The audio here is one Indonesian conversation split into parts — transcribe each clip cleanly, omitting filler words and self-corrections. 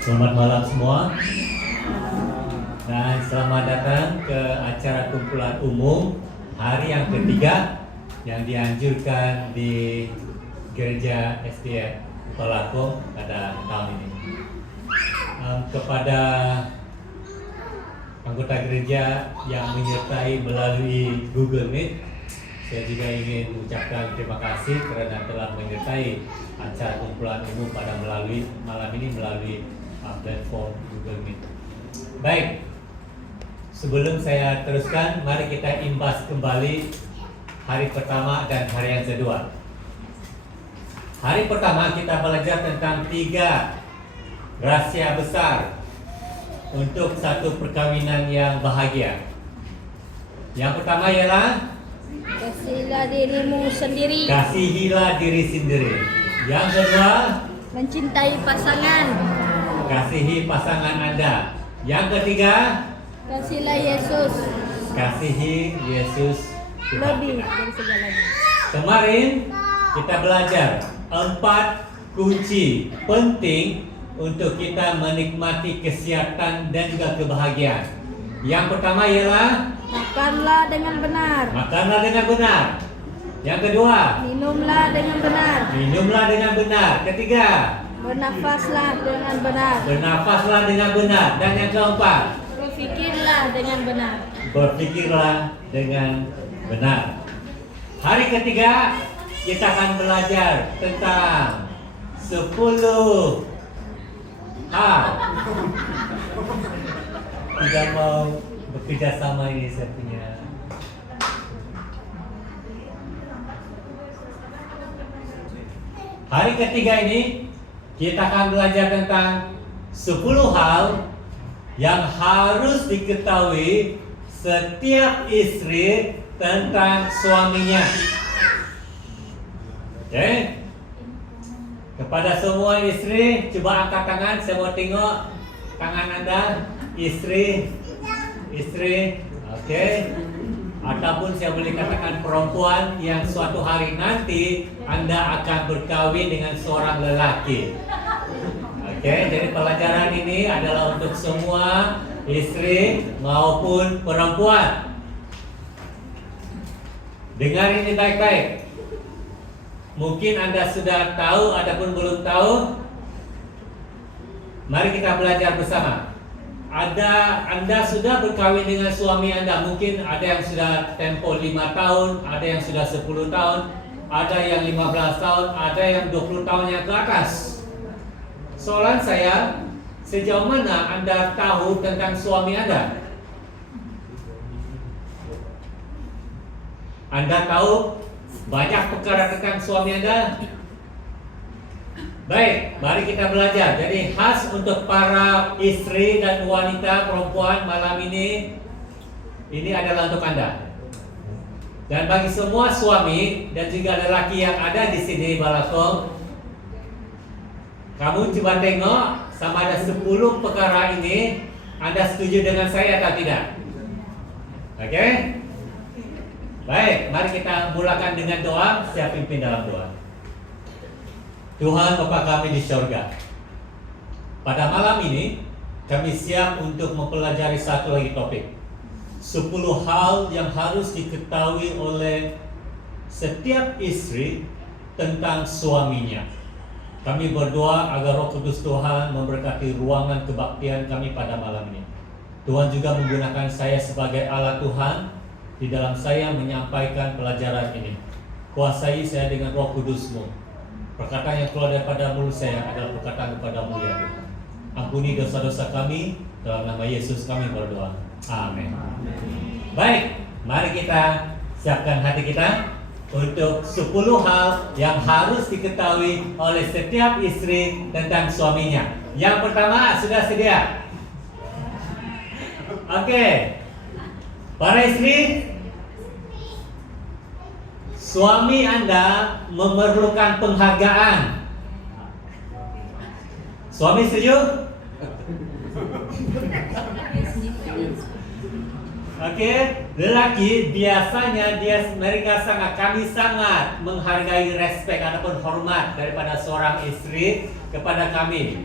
Selamat malam semua dan selamat datang ke acara kumpulan umum hari yang ketiga yang dianjurkan di Gereja SDA Tolako pada tahun ini. Kepada anggota gereja yang menyertai melalui Google Meet, saya juga ingin mengucapkan terima kasih karena telah menyertai acara kumpulan umum pada malam ini melalui platform Google Meet. Baik, sebelum saya teruskan, mari kita imbas kembali hari pertama dan hari yang kedua. Hari pertama kita belajar tentang 3 rahasia besar untuk satu perkawinan yang bahagia. Yang pertama ialah Kasihilah dirimu sendiri. kasihilah diri sendiri. Yang kedua, Mencintai pasangan. kasihi pasangan Anda. Yang ketiga, Kasihilah Yesus kasihi Yesus Tuhan lebih kita. dari segalanya. Kemarin kita belajar 4 kunci penting untuk kita menikmati kesehatan dan juga kebahagiaan. Yang pertama ialah Makanlah dengan benar. makanlah dengan benar. Yang kedua, Minumlah dengan benar. minumlah dengan benar. Ketiga, Bernafaslah dengan benar. bernafaslah dengan benar. Dan yang keempat, Berfikirlah dengan benar. berpikirlah dengan benar. Hari ketiga kita akan belajar tentang 10 hal. Tidak mau bekerja sama ini saya punya. Hari ketiga ini kita akan belajar tentang 10 hal yang harus diketahui setiap istri tentang suaminya. Oke? Kepada semua istri, coba angkat tangan, saya mau tengok tangan Anda, istri, oke? Ataupun saya boleh katakan perempuan yang suatu hari nanti Anda akan berkahwin dengan seorang lelaki. Oke, jadi pelajaran ini adalah untuk semua istri maupun perempuan. Dengar ini baik-baik. Mungkin Anda sudah tahu ataupun belum tahu. Mari kita belajar bersama. Anda sudah berkahwin dengan suami Anda. Mungkin ada yang sudah tempo 5 tahun, ada yang sudah 10 tahun, ada yang 15 tahun, ada yang 20 tahun yang ke atas. Soalan saya, sejauh mana Anda tahu tentang suami Anda? Anda tahu banyak perkara tentang suami Anda? Baik, mari kita belajar. Jadi khas untuk para istri dan wanita perempuan malam ini adalah untuk Anda. Dan bagi semua suami dan juga lelaki yang ada di sini Balakong, kamu coba tengok sama ada 10 perkara ini, Anda setuju dengan saya atau tidak? Oke? Baik, mari kita mulakan dengan doa. Saya pimpin dalam doa. Tuhan Bapa kami di surga, pada malam ini kami siap untuk mempelajari satu lagi topik, 10 hal yang harus diketahui oleh setiap istri tentang suaminya. Kami berdoa agar Roh Kudus Tuhan memberkati ruangan kebaktian kami pada malam ini. Tuhan juga menggunakan saya sebagai alat Tuhan di dalam saya menyampaikan pelajaran ini. Kuasai saya dengan Roh Kudus-Mu. Perkataan yang keluar daripada mulut saya adalah perkataan kepada-Mu ya Tuhan. Ampuni dosa-dosa kami, dalam nama Yesus kami berdoa. Amin. Baik, mari kita siapkan hati kita untuk 10 hal yang harus diketahui oleh setiap istri tentang suaminya. Yang pertama, sudah sedia? Oke. Para istri, suami Anda memerlukan penghargaan. Suami setuju? Oke, lelaki biasanya kami sangat menghargai respek ataupun hormat daripada seorang istri kepada kami.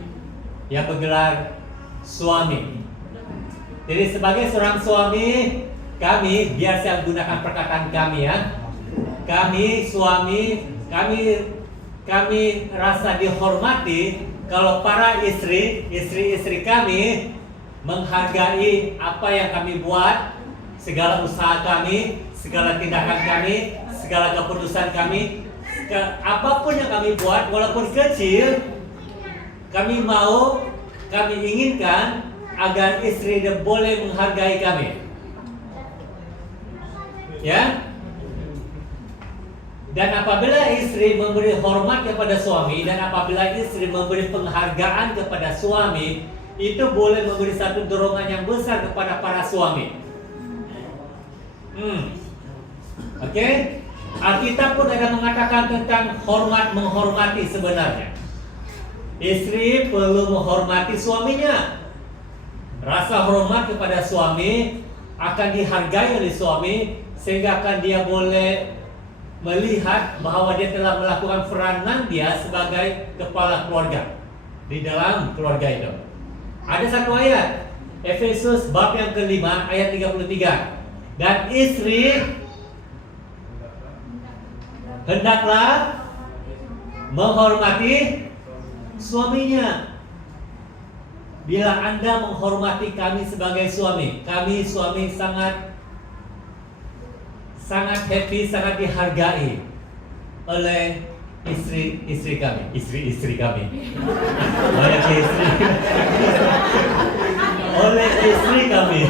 yang bergelar suami. Jadi sebagai seorang suami, kami, biar saya gunakan perkataan kami ya, kami suami, kami rasa dihormati kalau para istri kami menghargai apa yang kami buat, segala usaha kami, segala tindakan kami, segala keputusan kami, apapun yang kami buat, walaupun kecil, kami inginkan agar istri boleh menghargai kami. Ya? Dan apabila istri memberi hormat kepada suami dan apabila istri memberi penghargaan kepada suami, itu boleh memberi satu dorongan yang besar kepada para suami. Oke? Alkitab pun ada mengatakan tentang hormat menghormati sebenarnya. Istri perlu menghormati suaminya. Rasa hormat kepada suami akan dihargai oleh suami sehingga akan dia boleh melihat bahwa dia telah melakukan peranan dia sebagai kepala keluarga di dalam keluarga itu. Ada satu ayat, Efesus bab yang kelima ayat 33. Dan istri hendaklah menghormati suaminya. Bila Anda menghormati kami sebagai suami, kami suami sangat happy, sangat dihargai oleh istri kami. Istri kami. Banyak istri. Oleh istri kami.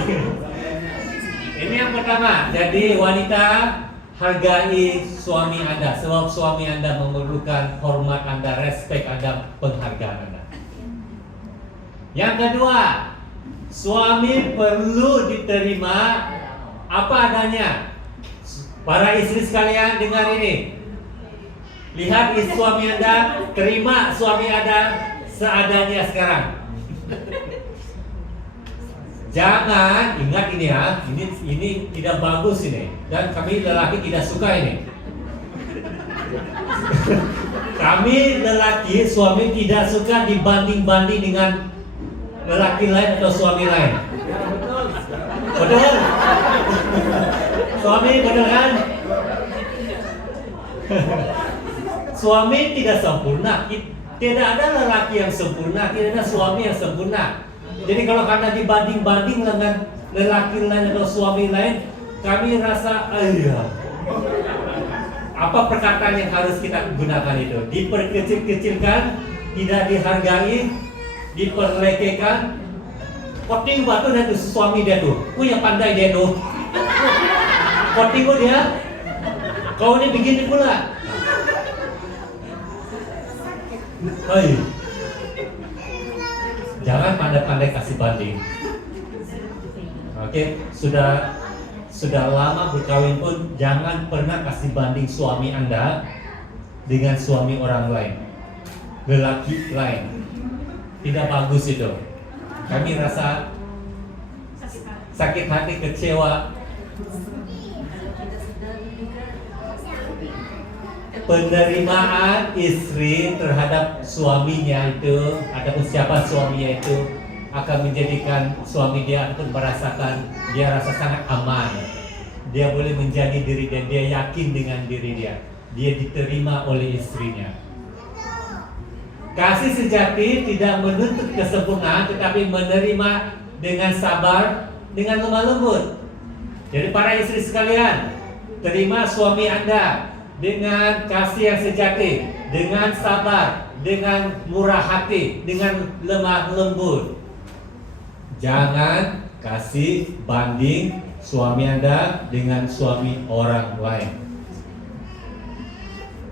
Ini yang pertama. Jadi wanita, hargai suami Anda, sebab suami Anda memerlukan hormat Anda, respect Anda, penghargaan Anda. Yang kedua, suami perlu diterima apa adanya. Para istri sekalian, dengar ini. Lihat suami Anda, terima suami Anda seadanya sekarang. Jangan, ingat ini ya, ini tidak bagus ini. Dan kami lelaki tidak suka ini. Kami lelaki, suami tidak suka dibanding-banding dengan lelaki lain atau suami lain. Betul? Suami betul kan? Suami tidak sempurna. Tidak ada lelaki yang sempurna, tidak ada suami yang sempurna. Jadi kalau karena dibanding-banding dengan lelaki lain atau suami lain, kami rasa, apa perkataan yang harus kita gunakan itu? Diperkecil-kecilkan, tidak dihargai, diperlekehkan. Koting batu dan tuh suami dia tuh, punya pandai dia tuh. Koting dia, kau ini begini pula. Jangan pandai-pandai kasih banding. Oke, sudah lama berkawin pun jangan pernah kasih banding suami Anda dengan suami orang lain, lelaki lain. Tidak bagus itu. Kami rasa sakit hati, kecewa. Penerimaan istri terhadap suaminya itu ataupun siapa suaminya itu akan menjadikan suami dia ataupun merasakan dia rasa sangat aman. Dia boleh menjadi diri dia yakin dengan diri dia diterima oleh istrinya. Kasih sejati tidak menuntut kesempurnaan, tetapi menerima dengan sabar, dengan lemah lembut. Jadi para istri sekalian, terima suami Anda dengan kasih yang sejati, dengan sabar, dengan murah hati, dengan lemah lembut. Jangan kasih banding suami Anda dengan suami orang lain.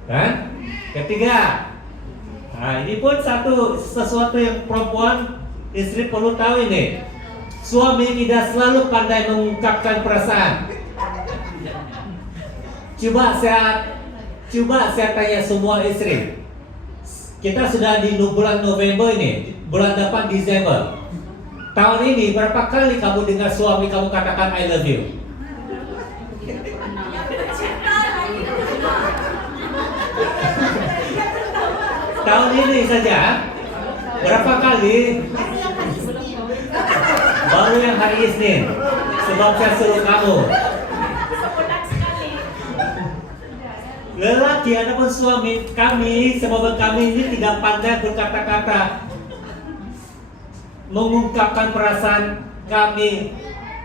Kan? Ketiga, nah ini pun sesuatu yang perempuan istri perlu tahu ini. Suami tidak selalu pandai mengungkapkan perasaan. Coba saya tanya semua istri. Kita sudah di bulan November ini, bulan depan Desember. Tahun ini berapa kali kamu dengar suami kamu katakan I love you? Tahun ini saja. Berapa kali? Baru yang hari Isnin. Sebab saya suruh kamu. Lelaki ataupun suami kami, sebab kami ini tidak pandai berkata-kata, mengungkapkan perasaan kami.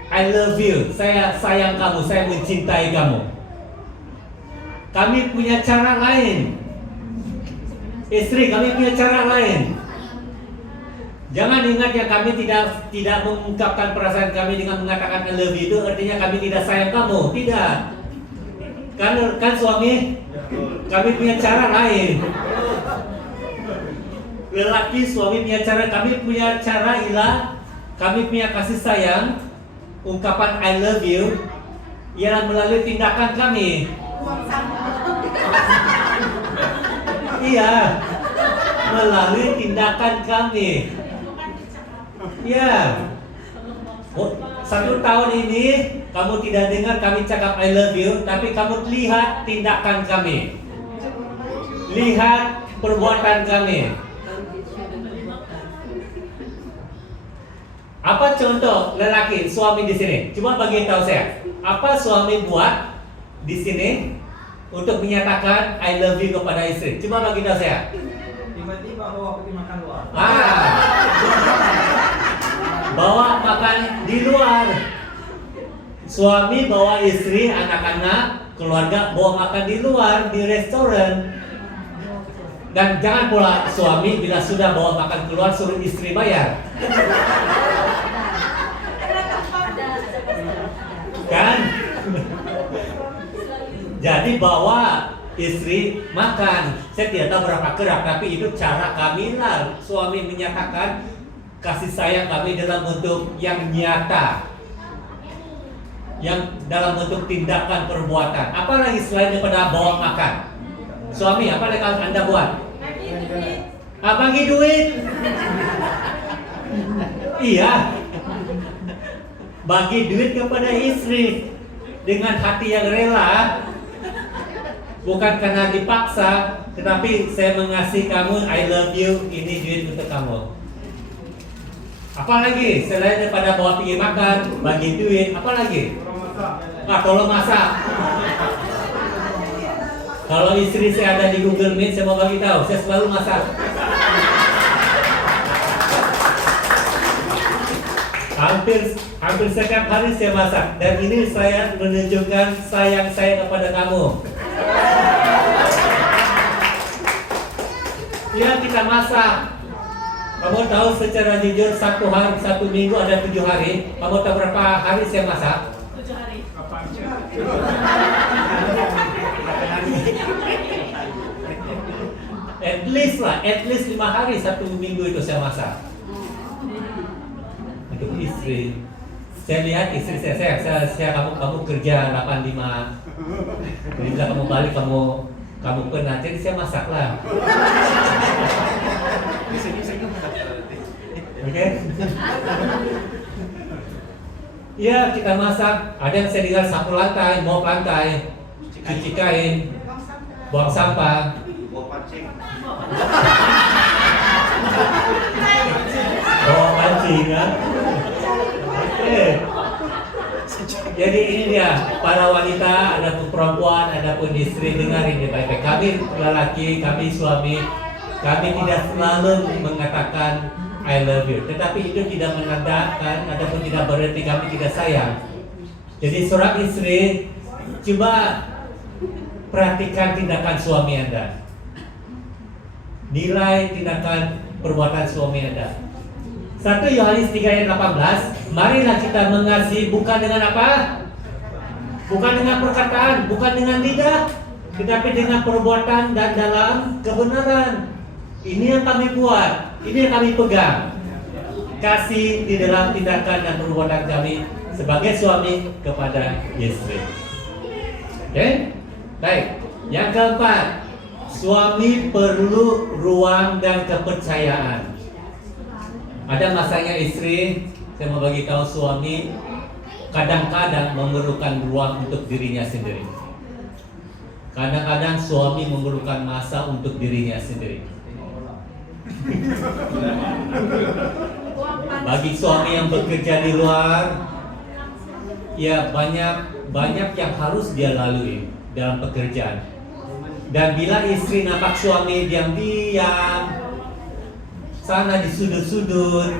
I love you, saya sayang kamu, saya mencintai kamu. Kami punya cara lain. Istri kami punya cara lain. Jangan ingat ya, kami tidak mengungkapkan perasaan kami dengan mengatakan I love you, itu artinya kami tidak sayang kamu. Tidak. Kan suami, kami punya cara lain. Lelaki suami punya cara, kami punya cara ialah kami punya kasih sayang, ungkapan I love you ialah melalui tindakan kami. Iya, melalui tindakan kami. Iya. 1 tahun ini kamu tidak dengar kami cakap I love you, tapi kamu lihat tindakan kami, lihat perbuatan kami. Apa contoh lelaki suami di sini? Coba bagi tahu saya. Apa suami buat di sini untuk menyatakan I love you kepada istri? Coba bagi tahu saya. Tiba-tiba bawa pergi makan luar. Bawa makan di luar. Suami bawa istri, anak-anak, keluarga bawa makan di luar, di restoran. Dan jangan pula suami bila sudah bawa makan keluar suruh istri bayar. Kan? Jadi bawa istri makan. Saya tidak tahu berapa kerak, tapi itu cara kami lah. Suami menyatakan kasih sayang kami dalam bentuk yang nyata, yang dalam bentuk tindakan perbuatan. Apalagi selain daripada bawa makan. Suami, apa yang Anda buat? Bagi duit. Iya. Bagi duit kepada istri dengan hati yang rela, bukan karena dipaksa, tetapi saya mengasihi kamu, I love you, ini duit untuk kamu. Apalagi selain daripada bawa pergi makan, bagi duit, apalagi? Tolong masak. Kalau istri saya ada di Google Meet, saya mau bagi tahu, saya selalu masak. Hampir setiap hari saya masak, dan ini saya menunjukkan sayang saya kepada kamu. Ya, kita masak. Kamu tahu secara jujur 1 minggu ada 7 hari. Kamu tahu berapa hari saya masak? 7 hari. At least 5 hari 1 minggu itu saya masak. Untuk istri. Saya lihat istri saya kamu kerja 8-5. Jadi bila kamu balik kamu penat, jadi saya masaklah. Oke? Ya, kita masak. Ada yang saya tinggal sapu lantai, mop lantai, cuci kain, buang sampah, bawa pancing ya. Oke. Jadi ini dia, para wanita, ada pun perempuan, ada pun istri, dengar ini baik-baik. Kami lelaki, kami suami, kami tidak selalu mengatakan I love you, tetapi itu tidak menandakan ataupun tidak berarti kami tidak sayang. Jadi seorang istri, coba perhatikan tindakan suami Anda. Nilai tindakan perbuatan suami Anda. 1 Yohanes 3 ayat 18, marilah kita mengasihi bukan dengan apa? Bukan dengan perkataan, bukan dengan lidah, tetapi dengan perbuatan dan dalam kebenaran. Ini yang kami buat, ini yang kami pegang. Kasih di dalam tindakan dan perbuatan kami sebagai suami kepada istri. Oke? Baik. Yang keempat, suami perlu ruang dan kepercayaan. Ada masanya istri, saya mau bagi tahu suami kadang-kadang memerlukan ruang untuk dirinya sendiri. Kadang-kadang suami memerlukan masa untuk dirinya sendiri. Bagi suami yang bekerja di luar, ya banyak yang harus dia lalui dalam pekerjaan. Dan bila istri nampak suami diam-diam sana di sudut-sudut,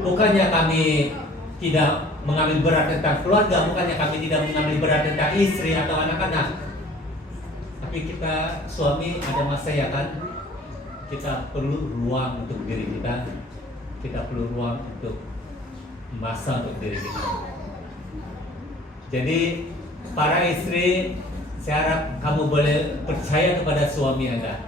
bukannya kami tidak mengambil berat tentang keluarga, bukannya kami tidak mengambil berat tentang istri atau anak-anak, tapi kita suami ada masa ya kan, kita perlu ruang untuk diri kita perlu ruang untuk masa untuk diri kita. Jadi para istri, saya harap kamu boleh percaya kepada suami Anda.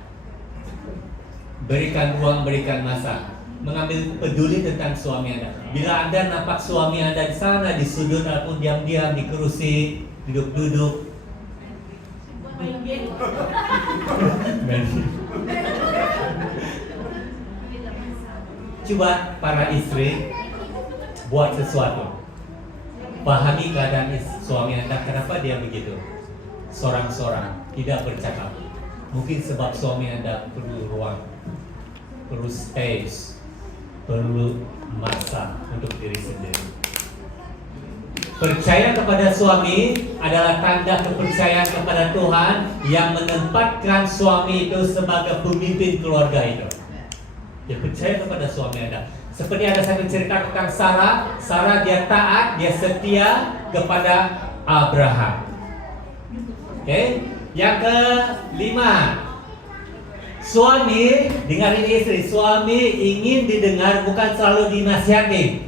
Berikan ruang, berikan masa, mengambil peduli tentang suami Anda. Bila Anda nampak suami Anda di sana, di sudut ataupun diam-diam di kursi, duduk-duduk, coba para istri buat sesuatu. Pahami keadaan suami Anda, kenapa dia begitu sorang-sorang, tidak bercakap. Mungkin sebab suami Anda perlu ruang, perlu space, perlu masa untuk diri sendiri. Percaya kepada suami adalah tanda kepercayaan kepada Tuhan yang menempatkan suami itu sebagai pemimpin keluarga itu. Dia percaya kepada suami Anda. Seperti ada satu cerita tentang Sarah dia taat, dia setia kepada Abraham. Oke, yang kelima, suami, dengar ini istri, suami ingin didengar, bukan selalu dinasihati.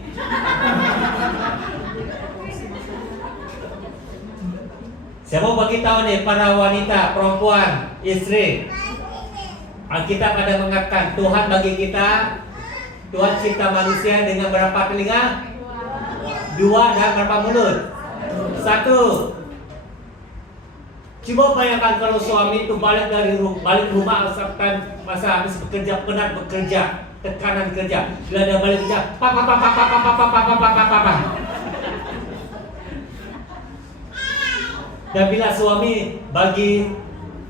Saya mau bagi tahu nih para wanita, perempuan, istri. Alkitab ada mengatakan Tuhan bagi kita, Tuhan cipta manusia dengan berapa telinga? 2 dan berapa mulut? 1. Coba bayangkan kalau suami itu balik rumah asalkan masa habis bekerja, penat bekerja, tekanan kerja. Bila dia balik kerja, papa. Dan bila suami bagi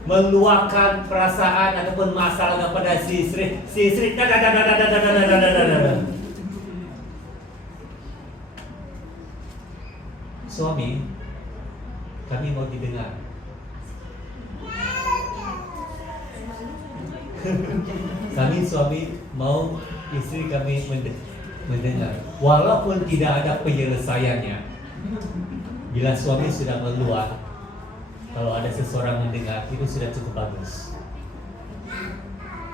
meluahkan perasaan ataupun masalah kepada si istri suami, kami mau didengar. Kami suami mau istri kami mendengar, walaupun tidak ada penyelesaiannya. Bila suami sudah meluah, kalau ada seseorang mendengar, itu sudah cukup bagus.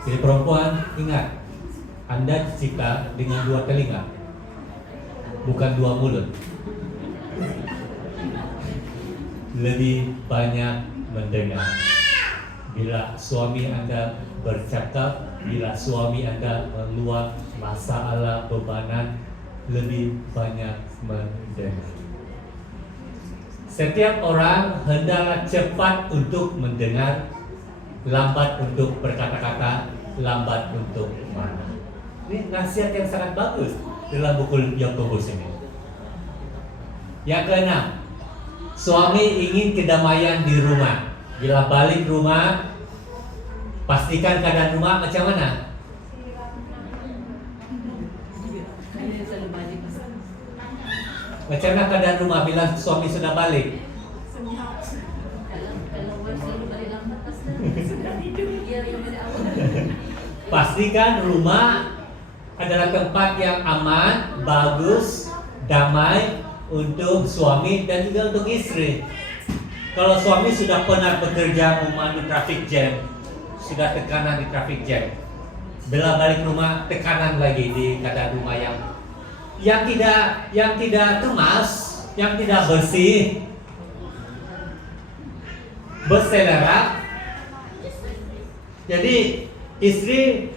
Jadi perempuan, ingat, Anda dicipta dengan 2 telinga, bukan 2 mulut. Lebih banyak mendengar. Bila suami Anda bercakap, bila suami Anda meluah masalah, bebanan, lebih banyak mendengar. Setiap orang hendaklah cepat untuk mendengar, lambat untuk berkata-kata, lambat untuk marah. Ini nasihat yang sangat bagus dalam buku Yakobus ini. Yang keenam, suami ingin kedamaian di rumah. Bila balik rumah, pastikan keadaan rumah macam mana? Macam mana keadaan rumah bila suami sudah balik? Pastikan rumah adalah tempat yang aman, bagus, damai untuk suami dan juga untuk istri. Kalau suami sudah penat bekerja memandu traffic jam, sudah tekanan di traffic jam, bila balik rumah tekanan lagi di keadaan rumah yang tidak kemas, yang tidak bersih, berselera. Jadi istri,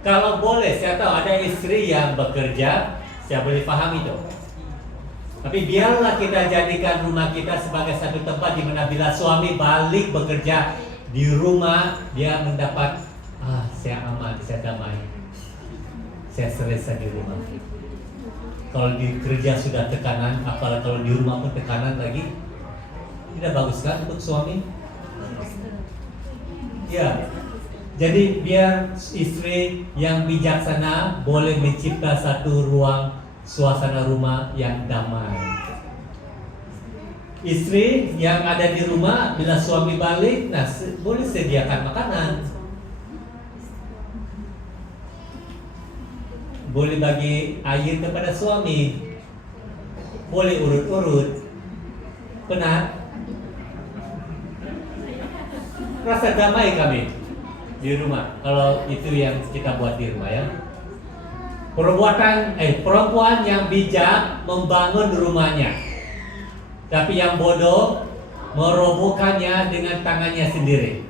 kalau boleh, saya tahu ada istri yang bekerja, saya boleh paham itu. Tapi biarlah kita jadikan rumah kita sebagai satu tempat di mana bila suami balik bekerja di rumah, dia mendapat, saya aman, saya damai, saya selesai di rumah. Kalau di kerja sudah tekanan, apalagi kalau di rumah pun tekanan lagi, tidak bagus kan untuk suami? Ya, Jadi biar istri yang bijaksana boleh mencipta satu ruang suasana rumah yang damai. Istri yang ada di rumah bila suami balik, boleh sediakan makanan, boleh bagi air kepada suami, boleh urut-urut. Benar? Rasa damai kami di rumah kalau itu yang kita buat di rumah ya. Perempuan yang bijak membangun rumahnya, tapi yang bodoh merobohkannya dengan tangannya sendiri.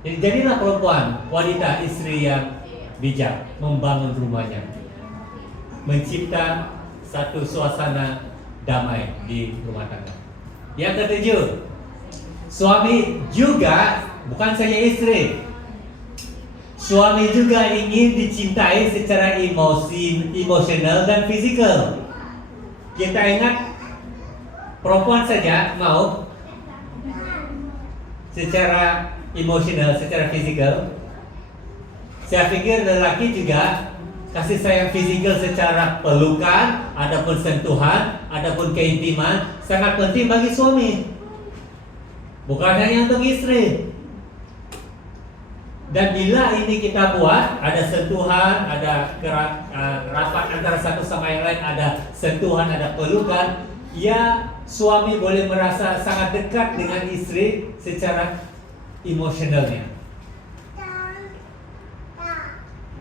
Jadi jadilah perempuan, wanita, istri yang bijak membangun rumahnya, mencipta satu suasana damai di rumah tangga. Yang ketujuh, suami juga, bukan saja istri, suami juga ingin dicintai secara emosional dan fisikal. Kita ingat, perempuan saja mau secara emosional, secara fisikal. Saya pikir lelaki juga kasih sayang fisikal secara pelukan, adapun sentuhan, adapun keintiman sangat penting bagi suami, bukan hanya untuk istri. Dan bila ini kita buat, ada sentuhan, ada rapat antara satu sama yang lain, ada sentuhan, ada pelukan, ya suami boleh merasa sangat dekat dengan istri secara emosionalnya.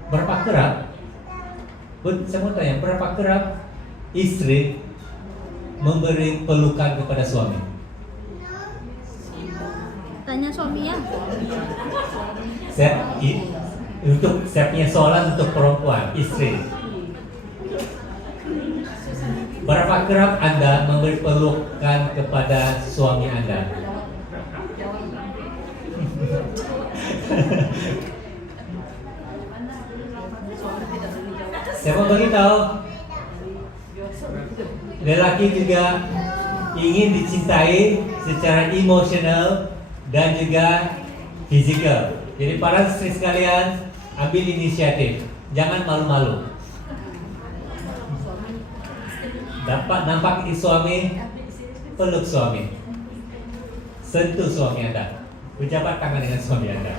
Berapa kerap? Saya mau tanya, berapa kerap istri memberi pelukan kepada suami? Tanya suami ya. Saya punya soalan untuk perempuan, istri. Berapa kerap Anda memberi pelukan kepada suami Anda? Saya mau beritahu, lelaki juga ingin dicintai secara emosional dan juga fisikal. Jadi para istri sekalian, ambil inisiatif, jangan malu-malu. Dapat nampak suami, peluk suami, sentuh suami Anda, berjabat tangan dengan suami Anda.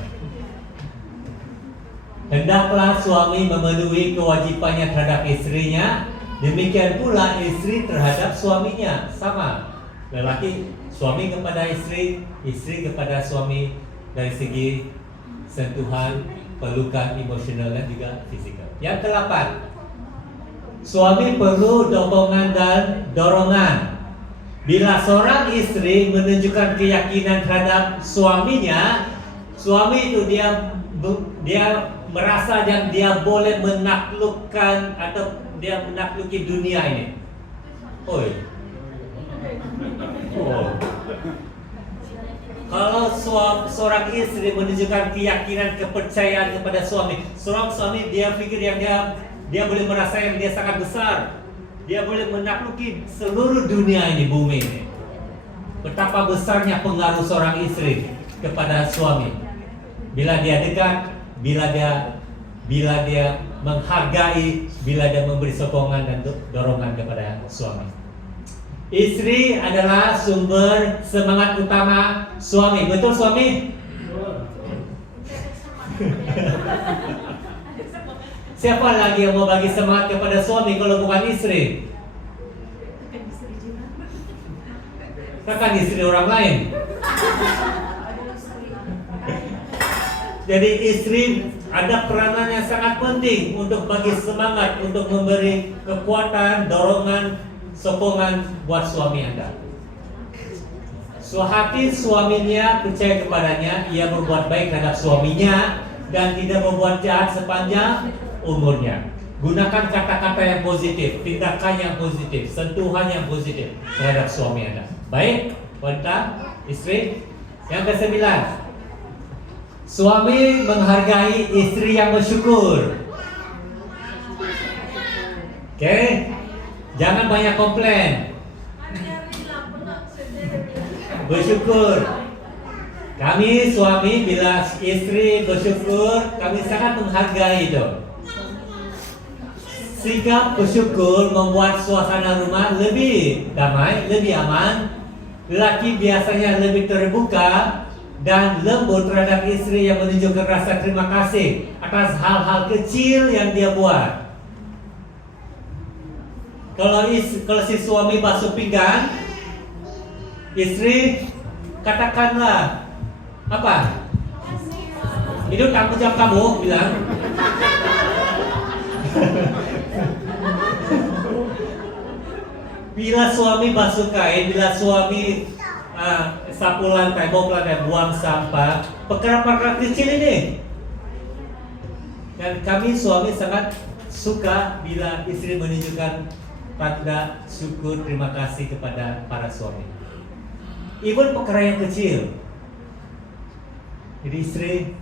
Hendaklah suami memenuhi kewajibannya terhadap istrinya, demikian pula istri terhadap suaminya. Sama, lelaki suami kepada istri, istri kepada suami dari segi sentuhan, pelukan emosional dan juga fisikal. Yang ke-8, suami perlu dukungan dan dorongan. Bila seorang istri menunjukkan keyakinan terhadap suaminya, suami itu dia merasa yang dia boleh menaklukkan atau dia menakluki dunia ini. Oh. Kalau seorang istri menunjukkan keyakinan, kepercayaan kepada suami, seorang suami dia pikir yang dia boleh merasa yang dia sangat besar, dia boleh menakluki seluruh dunia ini, bumi ini. Betapa besarnya pengaruh seorang istri kepada suami. Bila dia dekat, bila dia menghargai, bila dia memberi sokongan dan dorongan kepada suami. Istri adalah sumber semangat utama suami. Betul suami? Siapa lagi yang mau bagi semangat kepada suami kalau bukan istri? Kan istri orang lain. Jadi istri ada peranan yang sangat penting untuk bagi semangat, untuk memberi kekuatan, dorongan, sokongan buat suami Anda. Hati suaminya percaya kepadanya, ia berbuat baik terhadap suaminya dan tidak membuat jahat sepanjang umurnya. Gunakan kata-kata yang positif, tindakan yang positif, sentuhan yang positif terhadap suami Anda. Baik, wanita, istri. Yang ke-9, suami menghargai istri yang bersyukur. Oke? Jangan banyak komplain. Bersyukur. Kami suami bila istri bersyukur, kami sangat menghargai itu. Sikap bersyukur membuat suasana rumah lebih damai, lebih aman. Lelaki biasanya lebih terbuka dan lembut terhadap istri yang menunjukkan rasa terima kasih atas hal-hal kecil yang dia buat. Kalau si suami basuh pinggang, istri katakanlah apa? Itu tanggung jawab kamu, bilang. Bila suami basuh kain, bila suami sapu lantai, bau lantai, buang sampah, perkara-perkara kecil ini. Dan kami suami sangat suka bila istri menunjukkan tanda syukur terima kasih kepada para suami. Even perkara yang kecil. Jadi istri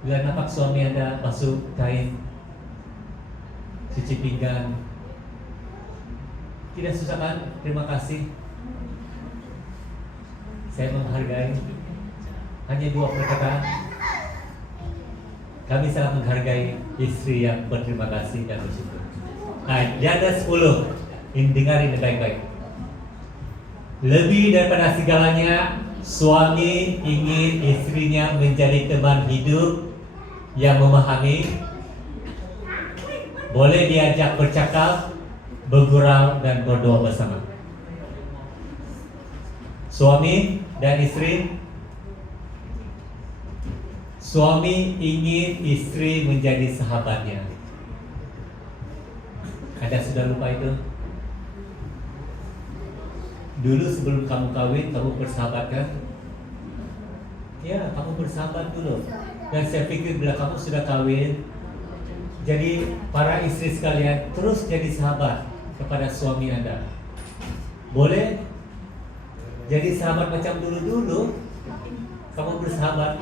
bila nampak suami Anda basuh kain, cuci pinggang, tidak susah kan? Terima kasih. Saya menghargai. Hanya 2 perkataan. Kami sangat menghargai istri yang berterima kasih dan bersyukur. Nah, di ada 10. Ini dengarin baik-baik. Lebih daripada segalanya, suami ingin istrinya menjadi teman hidup yang memahami, boleh diajak bercakap, bergurau dan berdoa bersama. Suami dan istri, suami ingin istri menjadi sahabatnya. Anda sudah lupa itu? Dulu sebelum kamu kawin, kamu bersahabat kan? Ya, kamu bersahabat dulu. Dan saya pikir bila kamu sudah kawin, jadi para istri sekalian terus jadi sahabat kepada suami Anda. Boleh jadi sahabat macam dulu-dulu. Kamu bersahabat,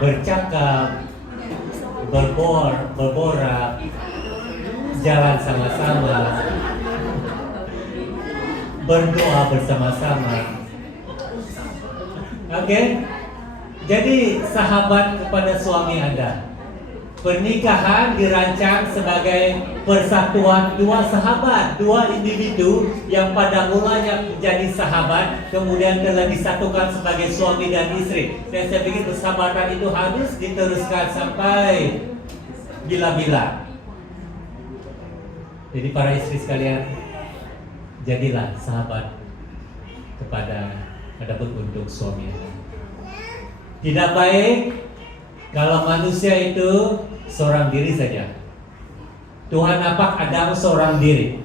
bercakap, berborak, jalan sama-sama, berdoa bersama-sama. Oke? Jadi sahabat kepada suami Anda. Pernikahan dirancang sebagai persatuan 2 sahabat, 2 individu yang pada mulanya menjadi sahabat, kemudian telah disatukan sebagai suami dan istri. Dan saya pikir persahabatan itu harus diteruskan sampai bila-bila. Jadi para istri sekalian, jadilah sahabat kepada untuk suami Anda. Tidak baik kalau manusia itu seorang diri saja. Tuhan nampak Adam seorang diri.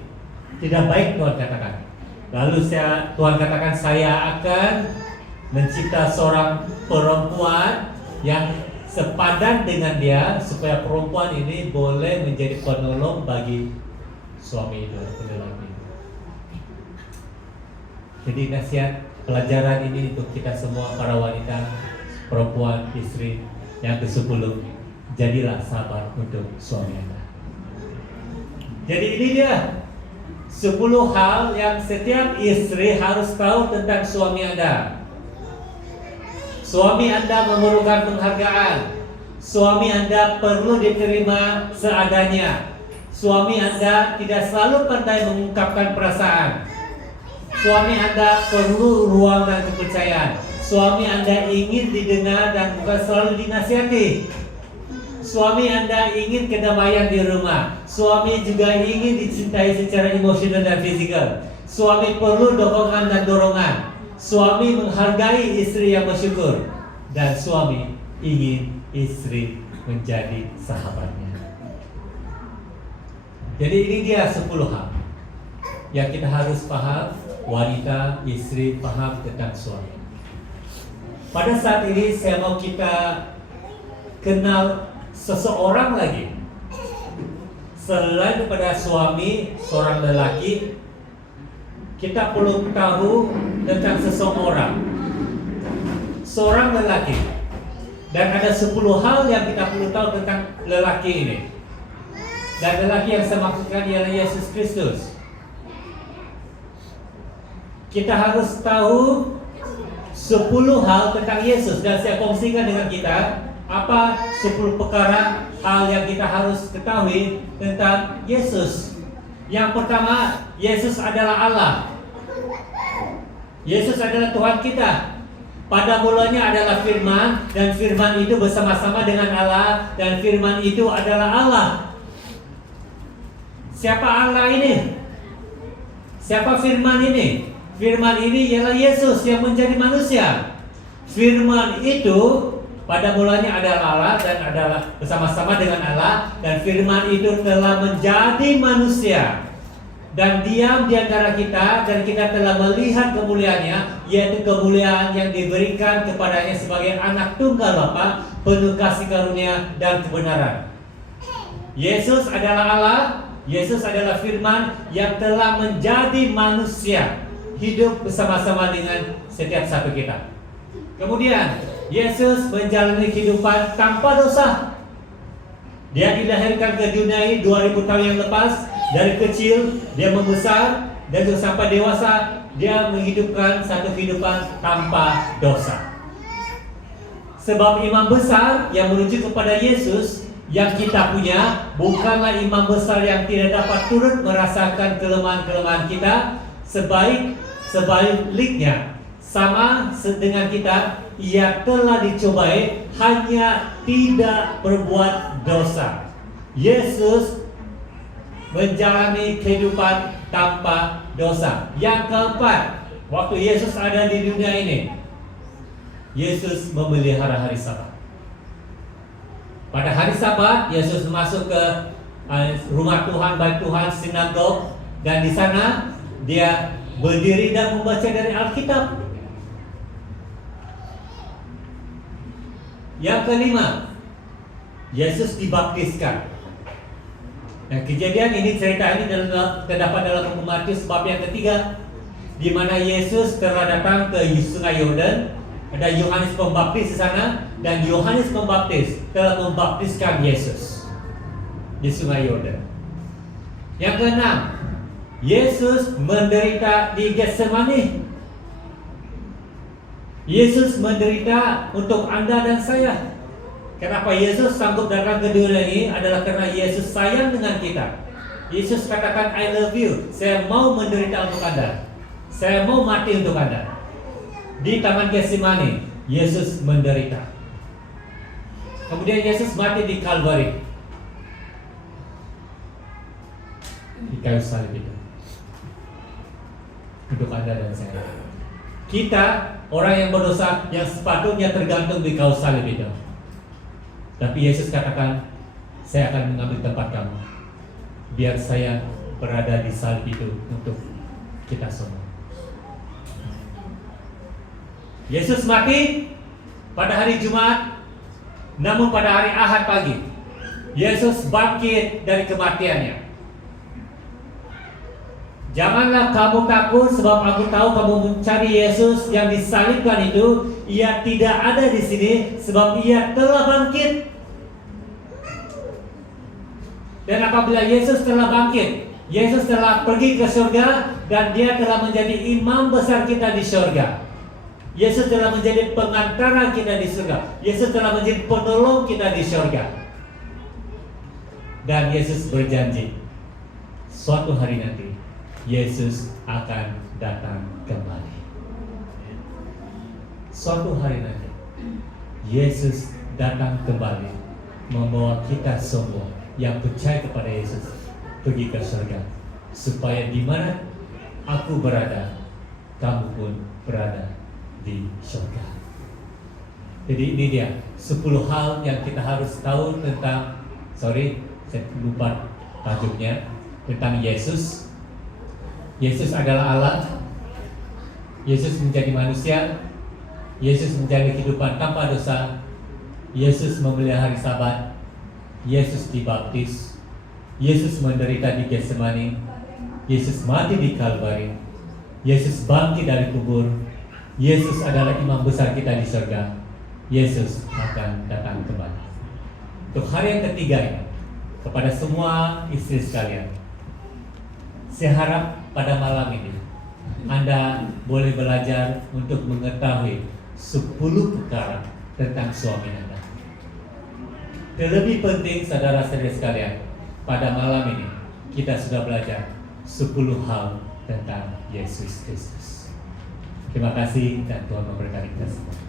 Tidak baik Tuhan katakan. Lalu Tuhan katakan saya akan mencipta seorang perempuan yang sepadan dengan dia, supaya perempuan ini boleh menjadi penolong bagi suami itu, lelaki. Jadi nasihat pelajaran ini untuk kita semua para wanita, perempuan, istri yang ke-10, jadilah sabar untuk suami Anda. Jadi ini dia 10 hal yang setiap istri harus tahu tentang suami Anda. Suami Anda memerlukan penghargaan. Suami Anda perlu diterima seadanya. Suami Anda tidak selalu pandai mengungkapkan perasaan. Suami Anda perlu ruang dan kepercayaan. Suami Anda ingin didengar dan bukan selalu dinasihati. Suami Anda ingin kedamaian di rumah. Suami juga ingin dicintai secara emosional dan fisikal. Suami perlu dukungan dan dorongan. Suami menghargai istri yang bersyukur. Dan suami ingin istri menjadi sahabatnya. Jadi ini dia 10 hal yang kita harus paham. Wanita, istri paham tentang suami. Pada saat ini saya mau kita kenal seseorang lagi. Selain daripada suami, seorang lelaki, kita perlu tahu tentang seseorang, seorang lelaki. Dan ada 10 hal yang kita perlu tahu tentang lelaki ini. Dan lelaki yang saya maksudkan ialah Yesus Kristus. kita harus tahu 10 hal tentang Yesus, dan saya kongsikan dengan kita apa 10 perkara hal yang kita harus ketahui tentang Yesus. Yang pertama, Yesus adalah Allah. Yesus adalah Tuhan kita. Pada mulanya adalah firman, dan firman itu bersama-sama dengan Allah, dan firman itu adalah Allah. Siapa Allah ini? Siapa firman ini? Firman ini ialah Yesus yang menjadi manusia. Firman itu pada mulanya adalah Allah dan adalah bersama-sama dengan Allah, dan firman itu telah menjadi manusia dan diam di antara kita, dan kita telah melihat kemuliaannya, yaitu kemuliaan yang diberikan kepadanya sebagai anak tunggal Bapa, penuh kasih karunia dan kebenaran. Yesus adalah Allah, Yesus adalah firman yang telah menjadi manusia, hidup bersama-sama dengan setiap satu kita. Kemudian Yesus menjalani kehidupan tanpa dosa. Dia dilahirkan ke dunia ini 2000 tahun yang lepas. Dari kecil dia membesar, dan sampai dewasa dia menghidupkan satu kehidupan tanpa dosa. Sebab imam besar yang menuju kepada Yesus yang kita punya bukanlah imam besar yang tidak dapat turut merasakan kelemahan-kelemahan kita. Sebaliknya, sama dengan kita, ia telah dicobai, hanya tidak berbuat dosa. Yesus menjalani kehidupan tanpa dosa. Yang keempat, waktu Yesus ada di dunia ini, Yesus memelihara hari Sabat. Pada hari Sabat, Yesus masuk ke rumah Tuhan, bait Tuhan, sinagog, dan di sana dia berdiri dan membaca dari Alkitab. Yang kelima, Yesus dibaptiskan. Nah, kejadian ini, cerita ini terdapat dalam buku Matius bab yang ketiga, di mana Yesus telah datang ke Sungai Yordan. Ada Yohanes Pembaptis di sana, dan Yohanes Pembaptis telah membaptiskan Yesus di Sungai Yordan. Yang keenam, Yesus menderita di Getsemani. Yesus menderita untuk Anda dan saya. Kenapa Yesus sanggup datang ke dunia ini adalah karena Yesus sayang dengan kita. Yesus katakan, I love you. Saya mau menderita untuk Anda. Saya mau mati untuk Anda. Di Taman Getsemani, Yesus menderita. Kemudian Yesus mati di Kalvari, di kayu salib itu, untuk Anda dan saya. Kita, orang yang berdosa, yang sepatutnya tergantung di kayu salib itu. Tapi Yesus katakan, saya akan mengambil tempat kamu, biar saya berada di salib itu untuk kita semua. Yesus mati pada hari Jumat, namun pada hari Ahad pagi, Yesus bangkit dari kematiannya. Janganlah kamu takut, sebab aku tahu kamu mencari Yesus yang disalibkan itu. Ia tidak ada di sini, sebab ia telah bangkit. Dan apabila Yesus telah bangkit, Yesus telah pergi ke surga, dan dia telah menjadi imam besar kita di surga. Yesus telah menjadi pengantara kita di surga. Yesus telah menjadi penolong kita di surga. Dan Yesus berjanji, suatu hari nanti Yesus akan datang kembali. Suatu hari nanti Yesus datang kembali, membawa kita semua yang percaya kepada Yesus pergi ke surga, supaya di mana aku berada, kamu pun berada di surga. Jadi ini dia 10 hal yang kita harus tahu tentang, saya lupa tajuknya, tentang Yesus. Yesus adalah Allah. Yesus menjadi manusia. Yesus menjadi kehidupan tanpa dosa. Yesus memelihara hari Sabat. Yesus dibaptis. Yesus menderita di Getsemani. Yesus mati di Kalvari. Yesus bangkit dari kubur. Yesus adalah imam besar kita di surga. Yesus akan datang kembali. Untuk hari yang ketiga ini, kepada semua istri sekalian, saya harap pada malam ini Anda boleh belajar untuk mengetahui 10 perkara tentang suami Anda. Terlebih penting, saudara-saudari sekalian, pada malam ini kita sudah belajar 10 hal tentang Yesus Kristus. Terima kasih dan Tuhan memberkati kita semua.